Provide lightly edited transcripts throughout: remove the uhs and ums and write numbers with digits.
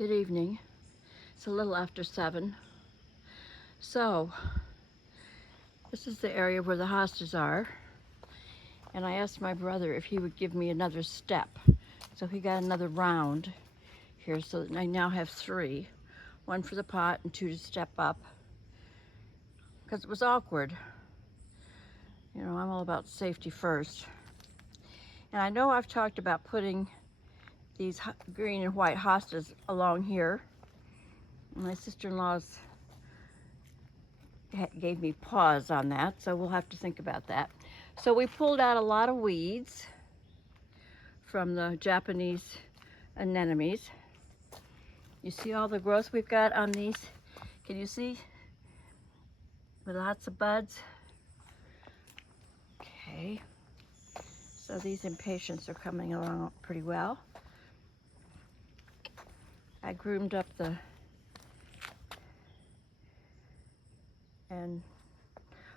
Good evening. It's a little after 7. So, this is the area where the hostas are. And I asked my brother if he would give me another step. So he got another round here, so that I now have 3. 1 for the pot and 2 to step up. Because it was awkward. You know, I'm all about safety first. And I know I've talked about putting these green and white hostas along here. My sister-in-law's gave me pause on that, so we'll have to think about that. So we pulled out a lot of weeds from the Japanese anemones. You see all the growth we've got on these? Can you see? With lots of buds. Okay. So these impatiens are coming along pretty well. I groomed up and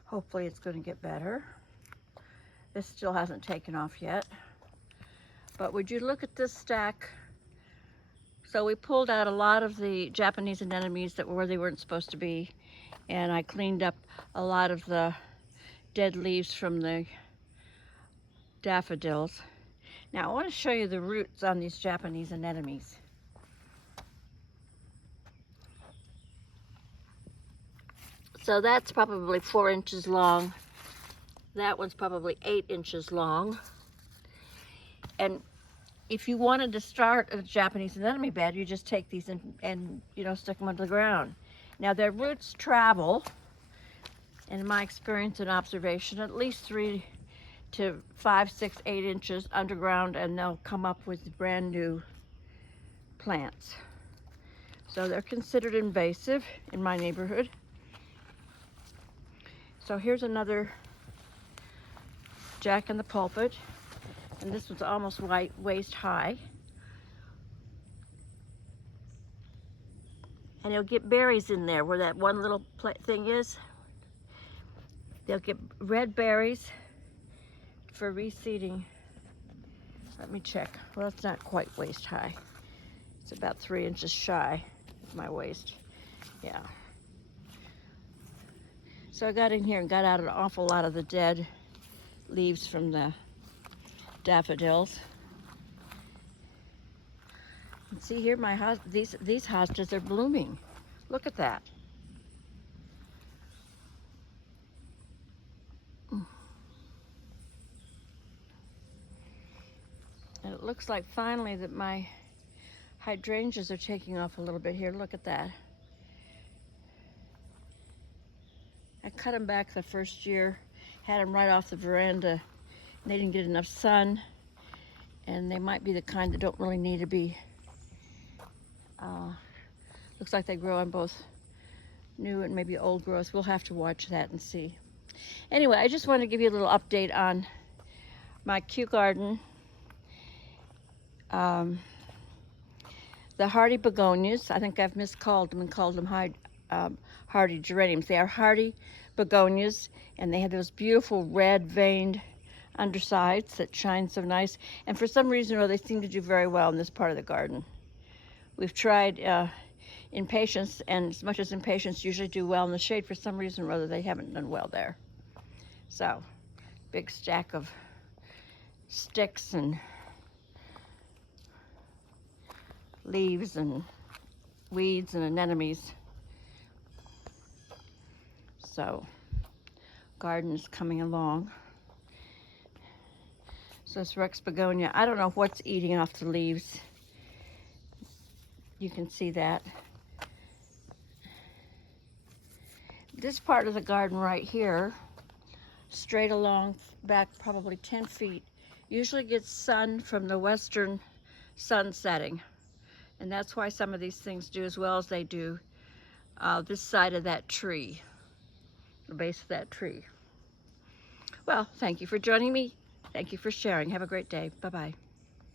hopefully it's going to get better. This still hasn't taken off yet. But would you look at this stack? So we pulled out a lot of the Japanese anemones that were where they weren't supposed to be, and I cleaned up a lot of the dead leaves from the daffodils. Now I want to show you the roots on these Japanese anemones. So that's probably 4 inches long. That one's probably 8 inches long. And if you wanted to start a Japanese anemone bed, you just take these and you know, stick them under the ground. Now their roots travel, and in my experience and observation, at least 3 to 5, 6, 8 inches underground, and they'll come up with brand new plants. So they're considered invasive in my neighborhood. So here's another Jack in the Pulpit, and this one's almost waist high. And you'll get berries in there where that one little thing is. They'll get red berries for reseeding. Let me check. Well, it's not quite waist high. It's about 3 inches shy of my waist. Yeah. So I got in here and got out an awful lot of the dead leaves from the daffodils. And see here, these hostas are blooming. Look at that. And it looks like finally that my hydrangeas are taking off a little bit here. Look at that. I cut them back the first year, had them right off the veranda. They didn't get enough sun, and they might be the kind that don't really need to be. Looks like they grow on both new and maybe old growth. We'll have to watch that and see. Anyway, I just wanted to give you a little update on my Kew garden. The hardy begonias, I think I've miscalled them and called them hardy geraniums. They are hardy begonias, and they have those beautiful red veined undersides that shine so nice. And for some reason or other, they seem to do very well in this part of the garden. We've tried impatiens, and as much as impatiens usually do well in the shade, for some reason or other, they haven't done well there. So, big stack of sticks and leaves and weeds and anemones. So, garden is coming along. So this Rex begonia, I don't know what's eating off the leaves. You can see that. This part of the garden right here, straight along back probably 10 feet, usually gets sun from the western sun setting. And that's why some of these things do as well as they do this side of that tree, the base of that tree. Well, thank you for joining me. Thank you for sharing. Have a great day. Bye-bye.